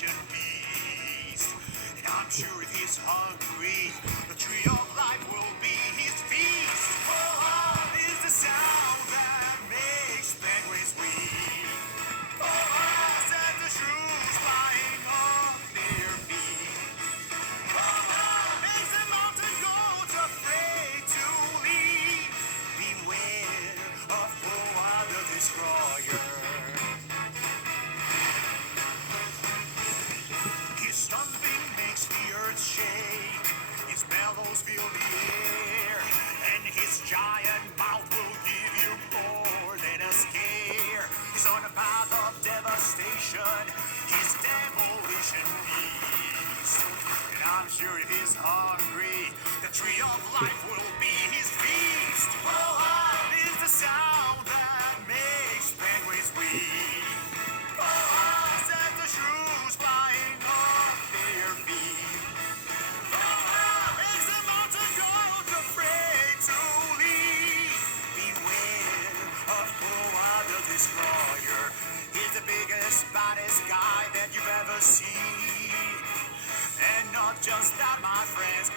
ocean beast. And I'm sure if he's hungry, the tree of life will be his feast. Oh, is the sound that makes penguins weep. Oh, set the shrews flying off their feet. Oh, makes the mountain goats afraid to leave. Beware of Foa the Destroyer. His stomping makes the earth shake. His bellows fill the air. And his giant mouth will give you more than a scare. He's on a path of devastation. His demolition beast. And I'm sure if he's hungry, the tree of life will be his feast. Oh, is the sound that makes penguins weep. Oh, set the shrews flying off their feet. Oh, makes the mountain goats afraid to leave. Beware of Foa the Destroyer. He's the biggest, baddest guy that you've ever seen. And not just that, my friends,